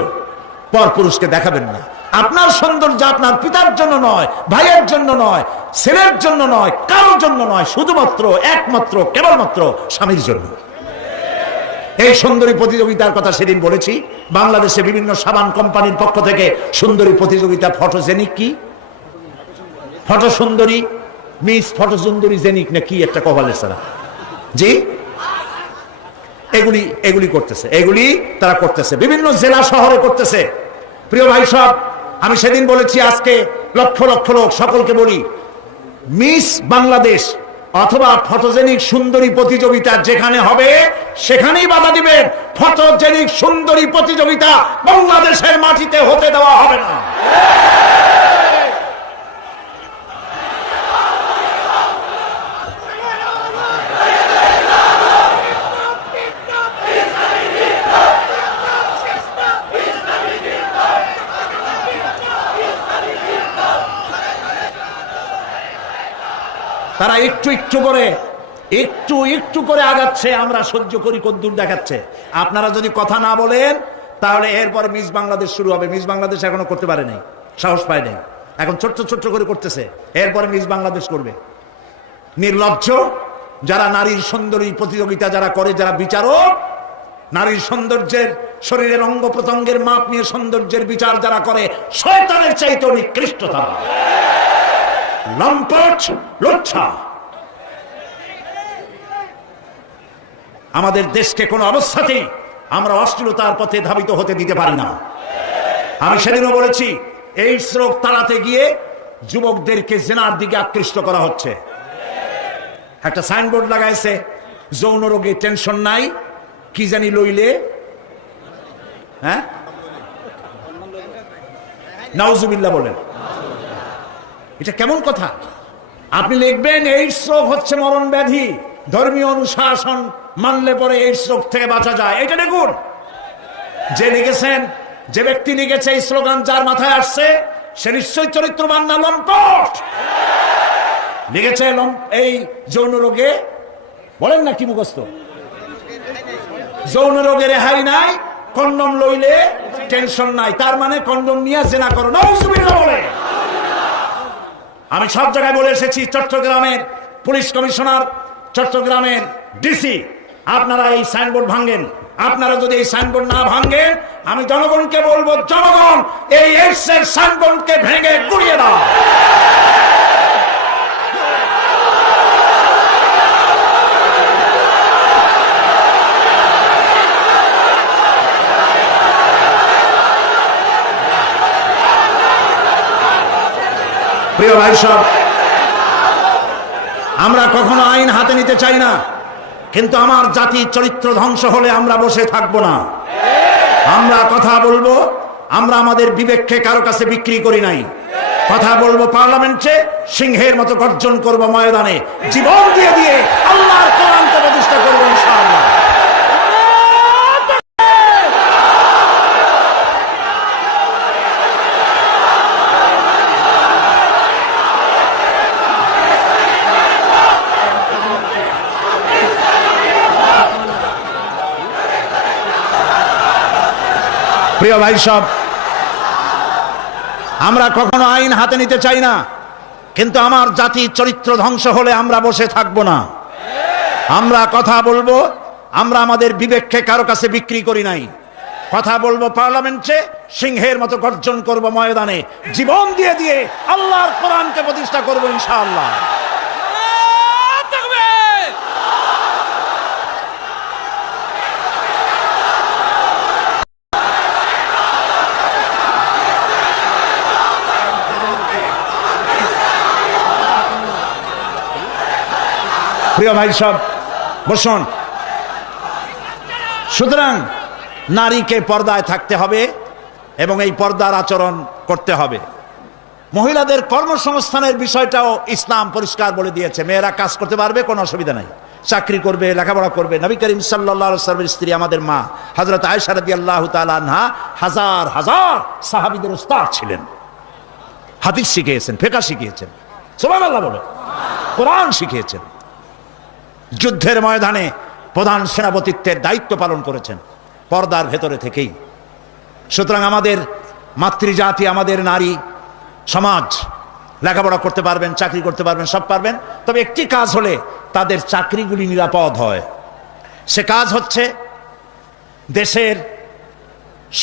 পরপুরুষকে দেখাবেন না। আপনার সৌন্দর্য আপনার পিতার জন্য নয়, ভাইয়ের জন্য নয়, ছেলের জন্য নয়, কারোর জন্য নয়, শুধুমাত্র একমাত্র কেবলমাত্র স্বামীর জন্য। এই সুন্দরী প্রতিযোগিতার কথা সেদিন বলেছি। বাংলাদেশে বিভিন্ন সাবান কোম্পানির পক্ষ থেকে সুন্দরী প্রতিযোগিতা, ফটোজেনিক কি ফটো সুন্দরী, মিস ফটো সুন্দরী জেনিক না কি একটা কভালের সারা, জি এগুলি করতেছে, এগুলি তারা করতেছে, বিভিন্ন জেলা শহরে করতেছে। প্রিয় ভাই সব, আমি সেদিন বলেছি, আজকে লক্ষ লক্ষ লোক, সকলকে বলি, মিস বাংলাদেশ অথবা ফটোজেনিক সুন্দরী প্রতিযোগিতা যেখানে হবে সেখানেই বাধা দিবেন। ফটোজেনিক সুন্দরী প্রতিযোগিতা বাংলাদেশের মাটিতে হতে দেওয়া হবে না। তারা একটু একটু করে আগাচ্ছে, আমরা সহ্য করি, কদ্দূর দেখাচ্ছে। আপনারা যদি কথা না বলেন তাহলে এরপর মিস বাংলাদেশ শুরু হবে। মিস বাংলাদেশ এখনো করতে পারে নাই, সাহস পায় নাই, এখন ছোট্ট ছোট্ট করে করতেছে, এরপরে মিস বাংলাদেশ করবে। নির্লজ্জ যারা নারীর সুন্দরী প্রতিযোগিতা যারা করে, যারা বিচারক, নারীর সৌন্দর্যের, শরীরের অঙ্গ প্রত্যঙ্গের মাপ নিয়ে সৌন্দর্যের বিচার যারা করে, শয়তানের চাইতে নিকৃষ্ট তারা, লম্পট, লজ্জা। আমাদের দেশকে কোন অবস্থাতেই আমরা অশ্লীলতার পথে ধাবিত হতে দিতে পারি না। আমি সেদিনও বলেছি, এই স্রোত তাড়াতে গিয়ে যুবকদেরকে জেনার দিকে আকৃষ্ট করা হচ্ছে। একটা সাইনবোর্ড লাগাইছে, যৌন রোগে টেনশন নাই, কি জানি লইলে, হ্যাঁ নাউজুবিল্লাহ বলেন। এটা কেমন কথা? আপনি লিখবেন এইডস রোগ হচ্ছে মরণ ব্যাধি, ধর্মীয় অনুশাসন মানলে পরে এইডস রোগ থেকে বাঁচা যায়। এটা দেখুন, যে লিখেছেন, যে ব্যক্তি লিখেছে এই স্লোগান, যার মাথায় আসছে সে নিশ্চয়ই চরিত্রবান না লম্পট। লিখেছে এই যৌন রোগে, বলেন না কি মুখস্থ, যৌন রোগে রেহাই নাই, কন্ডম লইলে টেনশন নাই, তার মানে কন্ডম নিয়ে জেনা করো। নাউজুবিল্লাহ বলে। আমি সব জায়গায় বলে এসেছি, চট্টগ্রামের পুলিশ কমিশনার, চট্টগ্রামের ডিসি, আপনারা এই সাইনবোর্ড ভাঙেন। আপনারা যদি এই সাইনবোর্ড না ভাঙেন, আমি জনগণকে বলবো, জনগণ এই এইডসের সাইনবোর্ডকে ভেঙে গুড়িয়ে দাও। প্রিয় ভাই সব, আমরা কখনো আইন হাতে নিতে চাই না, কিন্তু আমার জাতির চরিত্র ধ্বংস হলে আমরা বসে থাকবো না। আমরা কথা বলবো, আমরা আমাদের বিবেককে কারো কাছে বিক্রি করি নাই। কথা বলবো পার্লামেন্টে, সিংহের মতো গর্জন করবো ময়দানে, জীবন দিয়ে দিয়ে আল্লাহর কোরআনকে প্রতিষ্ঠা করবো ইনশাআল্লাহ। প্রিয় ভাই সব, আমরা কখনো আইন হাতে নিতে চাই না, কিন্তু আমার জাতির চরিত্র ধ্বংস হলে আমরা বসে থাকবো না। আমরা কথা বলবো, আমরা আমাদের বিবেককে কারো কাছে বিক্রি করি নাই। কথা বলবো পার্লামেন্টে, সিংহের মতো গর্জন করব ময়দানে, জীবন দিয়ে দিয়ে আল্লাহর কোরআনকে প্রতিষ্ঠা করবো ইনশাআল্লাহ। প্রিয় ভাই সব, বসুন। সুতরাং নারীকে পর্দায় থাকতে হবে এবং এই পর্দার আচরণ করতে হবে। মহিলাদের কর্মসংস্থানের বিষয়টাও ইসলাম পরিষ্কার বলে দিয়েছে। মেয়েরা কাজ করতে পারবে, কোনো অসুবিধা নাই, চাকরি করবে, লেখাপড়া করবে। নবী করিম সাল্লাল্লাহু আলাইহি ওয়াসাল্লামের স্ত্রী আমাদের মা হযরত আয়েশা রাদিয়াল্লাহু তাআলা আনহা হাজার হাজার সাহাবীদের উস্তাদ ছিলেন। হাদিস শিখিয়েছেন, ফিকহ শিখিয়েছেন, সুবহানাল্লাহ বলে, কোরআন শিখিয়েছেন। যুদ্ধের ময়দানে প্রধান সেনাপতিত্বের দায়িত্ব পালন করেছেন পর্দার ভেতরে থেকেই। সুতরাং আমাদের মাতৃজাতি, আমাদের নারী সমাজ লেখাপড়া করতে পারবেন, চাকরি করতে পারবেন, সব পারবেন, তবে একটি কাজ হলে তাদের চাকরিগুলি নিরাপদ হয়। সে কাজ হচ্ছে দেশের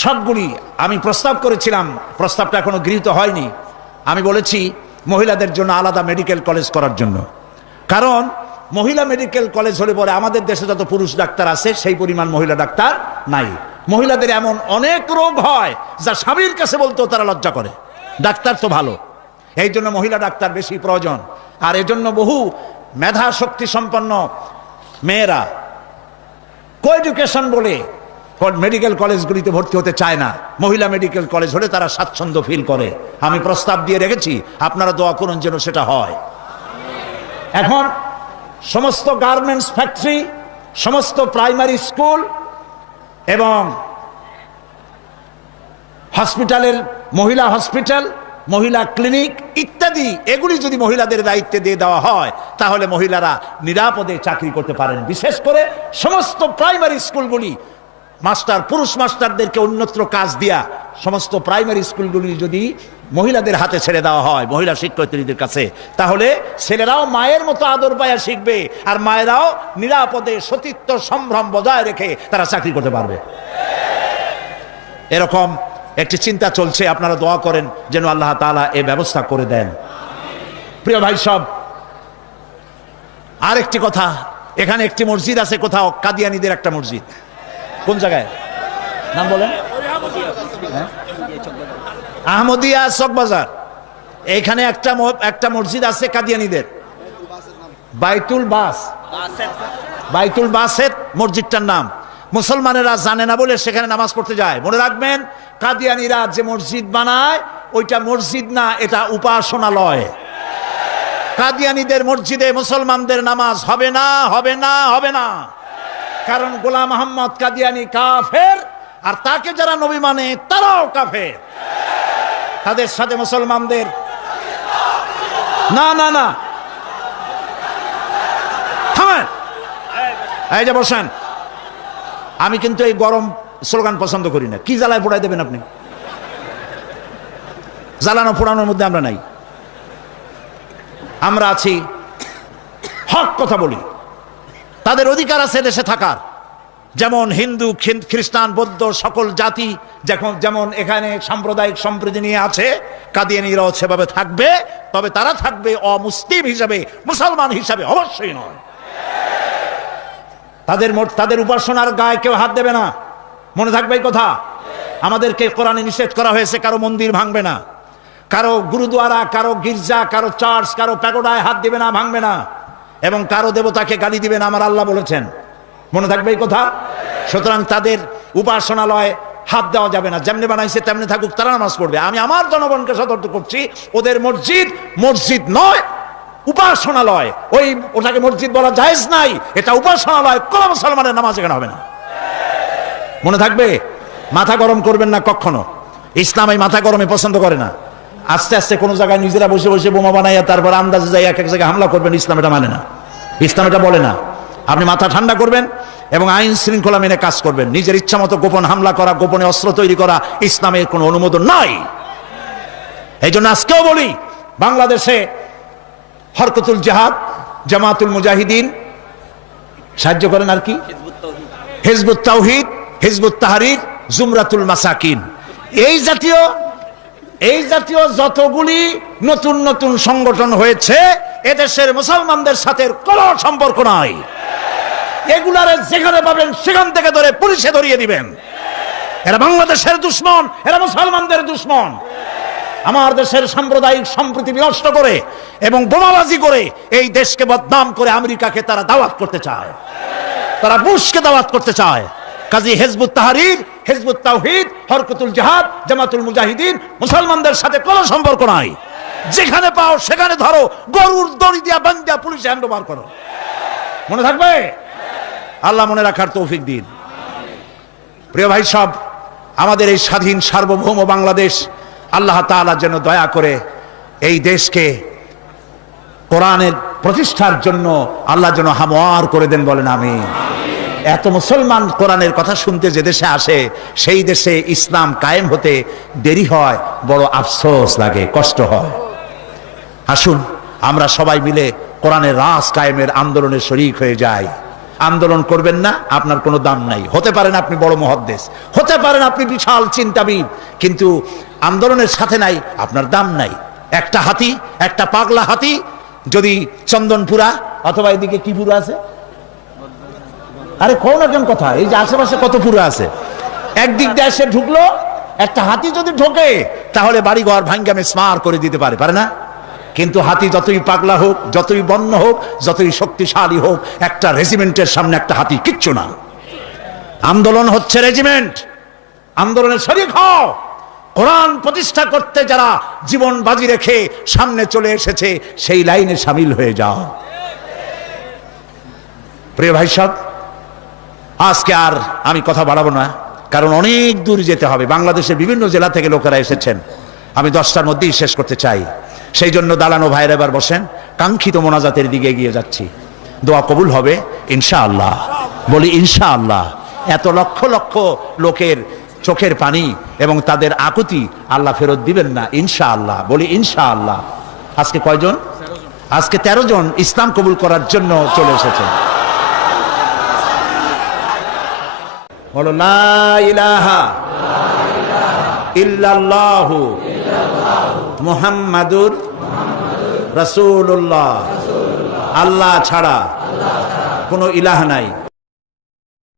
সবগুলি, আমি প্রস্তাব করেছিলাম, প্রস্তাবটা এখনো গৃহীত হয়নি, আমি বলেছি মহিলাদের জন্য আলাদা মেডিকেল কলেজ করার জন্য। কারণ মহিলা মেডিকেল কলেজ হলে পরে আমাদের দেশে যত পুরুষ ডাক্তার আছে সেই পরিমাণ মহিলা ডাক্তার নাই। মহিলাদের এমন অনেক রোগ হয় যা স্বামীর কাছে বলতেও তারা লজ্জা করে। ডাক্তার তো ভালো, এই জন্য মহিলা ডাক্তার বেশি প্রয়োজন। আর এজন্য বহু মেধা শক্তি সম্পন্ন মেয়েরা কো-এডুকেশন বলে মেডিকেল কলেজগুলিতে ভর্তি হতে চায় না। মহিলা মেডিকেল কলেজ হলে তারা স্বাচ্ছন্দ্য ফিল করে। আমি প্রস্তাব দিয়ে রেখেছি, আপনারা দোয়া করুন যেন সেটা হয়। এখন সমস্ত গার্মেন্টস ফ্যাক্টরি, সমস্ত প্রাইমারি স্কুল এবং হসপিটালের মহিলা হসপিটাল, মহিলা ক্লিনিক ইত্যাদি, এগুলি যদি মহিলাদের দায়িত্বে দিয়ে দেওয়া হয় তাহলে মহিলারা নিরাপদে চাকরি করতে পারেন। বিশেষ করে সমস্ত প্রাইমারি স্কুলগুলি পুরুষ মাস্টারদেরকে অন্যত্র কাজ দিয়া সমস্ত প্রাইমারি স্কুলগুলি যদি মহিলাদের হাতে ছেড়ে দেওয়া হয়, মহিলা শিক্ষয়িত্রীদের কাছে, তাহলে ছেলেরাও মায়ের মতো আদর পায়া শিখবে আর মায়েরাও নিরাপদে সতীত্ব সম্ভ্রম বজায় রেখে তারা চাকরি করতে পারবে। এরকম একটি চিন্তা চলছে, আপনারা দোয়া করেন যেন আল্লাহ তাআলা এই ব্যবস্থা করে দেন। প্রিয় ভাই সব, আর একটি কথা, এখানে একটি মসজিদ আছে কোথাও, কাদিয়ানীদের একটা মসজিদ। কোন জায়গায় নাম বলেন? আহমদিয়া চকবাজার। এইখানে একটা মসজিদ আছে কাদিয়ানীদের, বাইতুল বাসেত মসজিদটার নাম। মুসলমানেরা জানে না বলে সেখানে নামাজ পড়তে যায়। মনে রাখবেন, কাদিয়ানীরা যে মসজিদ বানায় ওইটা মসজিদ না, এটা উপাসনালয়। কাদিয়ানীদের মসজিদে মুসলমানদের নামাজ হবে না, হবে না, হবে না। কারণ গোলাম মোহাম্মদ কাদিয়ানী কাফের, আর তাকে যারা নবী মানে তারাও কাফের। তাদের সাথে মুসলমানদের না না না, থামেন, এই যে বসেন। আমি কিন্তু এই গরম স্লোগান পছন্দ করি না। কি জ্বালায় পোড়াই দেবেন আপনি? জ্বালানো পোড়ানোর মধ্যে আমরা নাই। আমরা আছি, হক কথা বলি। তাদের অধিকার আছে দেশে থাকার, যেমন হিন্দু, খ্রিস্টান, বৌদ্ধ সকল জাতি যেমন এখানে সাম্প্রদায়িক সম্প্রীতি নিয়ে আছে, কাদিয়ানীরাও সেভাবে থাকবে। তবে তারা থাকবে অমুসলিম হিসাবে, মুসলমান হিসাবে অবশ্যই নয়। তাদের উপাসনার গায়ে কেউ হাত দেবে না, মনে থাকবে এই কথা। আমাদেরকে কোরআনে নিষেধ করা হয়েছে কারো মন্দির ভাঙবে না, কারো গুরুদ্বারা, কারো গির্জা, কারো চার্চ, কারো প্যাগোডায় হাত দিবে না, ভাঙবে না, এবং কারো দেবতাকে গালি দিবে না, আমার আল্লাহ বলেছেন। মনে থাকবে এই কথা। সুতরাং তাদের উপাসনালয় হাত দেওয়া যাবে না। যেমনি বানাইছে তেমনি থাকুক, তারা নামাজ পড়বে। আমি আমার জনগণকে সতর্ক করছি, ওদের মসজিদ নয়, উপাসনালয়। ওটাকে মসজিদ বলা জায়েজ নাই, এটা উপাসনালয়। কোন মুসলমানের নামাজ এখানে হবে না, মনে থাকবে। মাথা গরম করবেন না কখনো। ইসলাম এই মাথা গরমে পছন্দ করে না। আস্তে আস্তে কোনো জায়গায় নিজেরা বসে বসে বোমা বানাইয়া তারপর আন্দাজে যাই এক জায়গায় হামলা করবেন, ইসলাম এটা মানে না, ইসলাম এটা বলে না। আপনি মাথা ঠান্ডা করবেন এবং আইন শৃঙ্খলা মেনে কাজ করবেন। নিজের ইচ্ছা মতো গোপন হামলা করা, গোপনে অস্ত্র তৈরি করা ইসলামের কোনো অনুমোদন নাই। এই জন্য আজকেও বলি, বাংলাদেশে হরকতুল জিহাদ, জামাতুল মুজাহিদিন সাহায্য করেন, আর কি হিজবুত তাওহীদ, হিজবুত তাহরীর, জুমরাতুল মাসাকিন, এই জাতীয় যতগুলি নতুন নতুন সংগঠন হয়েছে, এদেশের মুসলমানদের সাথে কোনো সম্পর্ক নাই। এগুলারে যেখানে পাবেন সেখান থেকে ধরে পুলিশে ধরিয়ে দিবেন। এরা বাংলাদেশের দুশ্মন, এরা মুসলমানদের দুশ্মন। আমার দেশের সাম্প্রদায়িক সম্প্রীতি বিনষ্ট করে এবং বোমাবাজি করে এই দেশকে বদনাম করে আমেরিকাকে তারা দাওয়াত করতে চায়, তারা বুশকে দাওয়াত করতে চায়। কাজী হিজবুত তাহরীর, হিজবুত তাওহীদ, হরকতুল জিহাদ, জামাতুল মুজাহিদিন মুসলমানদের সাথে কোনো সম্পর্ক নাই। যেখানে পাও সেখানে ধরো, গরুর দড়ি দিয়া বান্ধা পুলিশে হ্যান্ডওভার করো। মনে থাকবে? আল্লাহ মনে রাখার তৌফিক দিন। প্রিয় ভাই সব, আমাদের এই স্বাধীন সার্বভৌম বাংলাদেশ, আল্লাহ তাআলা যেন দয়া করে এই দেশকে কোরআনের প্রতিষ্ঠার জন্য আল্লাহ যেন হামওয়ার করে দেন, বলেন আমিন। এত মুসলমান কোরআনের কথা শুনতে যে দেশে আসে, সেই দেশে ইসলাম কায়েম হতে দেরি হয়, বড় আফসোস লাগে, কষ্ট হয়। আসুন আমরা সবাই মিলে কোরআনের রাজ কায়েমের আন্দোলনে শরীক হয়ে যাই। আন্দোলন করবেন না, আপনার কোনো দাম নাই। হতে পারেন আপনি বড় মুহাদ্দিস, হতে পারেন আপনি বিশাল চিন্তাবিদ, কিন্তু আন্দোলনের সাথে নাই, আপনার দাম নাই। একটা হাতি, একটা পাগলা হাতি যদি চন্দনপুরা অথবা এদিকে কি পুরা আছে, আরে কোন না কেন কথা, এই যে আশেপাশে কত পুরা আছে, একদিক দিয়ে এসে ঢুকলো, একটা হাতি যদি ঢোকে তাহলে বাড়িঘর ভাঙ্গা মিসমার করে দিতে পারে, পারে না? কিন্তু হাতি যতই পাগলা হোক, যতই বন্য হোক, যতই শক্তিশালী হোক, একটা রেজিমেন্টের সামনে একটা হাতি কিচ্ছু না। আন্দোলন হচ্ছে রেজিমেন্ট, আন্দোলনের শরীক হও। কোরআন প্রতিষ্ঠা করতে যারা জীবন বাজি রেখে সামনে চলে এসেছে, সেই লাইনে সামিল হয়ে যাও। প্রিয় ভাই সব, আজকে আর আমি কথা বাড়াবো না, কারণ অনেক দূর যেতে হবে। বাংলাদেশের বিভিন্ন জেলা থেকে লোকেরা এসেছেন, আমি 10টার মধ্যেই শেষ করতে চাই। সেই জন্য দালানো ভাইয়ের এবার বসেন, কাঙ্ক্ষিত মোনাজাতের দিকে এগিয়ে যাচ্ছি। দোয়া কবুল হবে ইনশাআল্লাহ, বলি ইনশাআল্লাহ। এত লক্ষ লক্ষ লোকের চোখের পানি এবং তাদের আকুতি আল্লাহ ফেরত দিবেন না ইনশাআল্লাহ, বলি ইনশাআল্লাহ। আজকে কয়জন? আজকে 13 জন ইসলাম কবুল করার জন্য চলে এসেছেন। বলো লা ইলাহা ইল্লাল্লাহু মুহাম্মাদুর রাসূলুল্লাহ। আল্লাহ ছাড়া কোনো ইলাহ নাই।